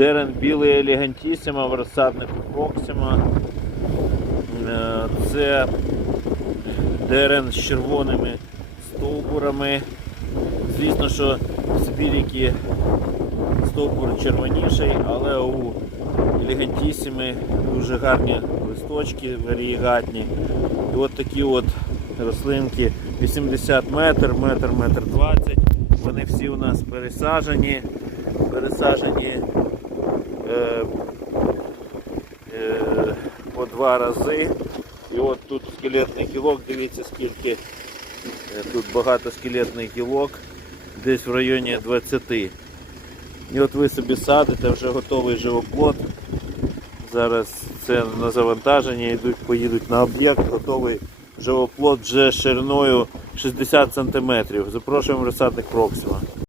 Дерен білий елегантісіма в розсаднику Проксима. Е, Це дерен з червоними стовбурами. Звісно, що в Сибіріки стовбур червоніший, але у елегантісіми дуже гарні листочки варієгатні. І от такі от рослинки 80 метр, метр, метр 20. Вони всі у нас пересаджені. Пересаджені два рази. І от тут скелетний кілок, дивіться скільки. Е, Тут багато скелетних гілок, десь в районі 20. І от ви собі садите, вже готовий живоплод. Зараз це на завантаження йдуть, поїдуть на об'єкт, готовий живоплод вже шириною 60 см. Запрошуємо розсадник Проксима.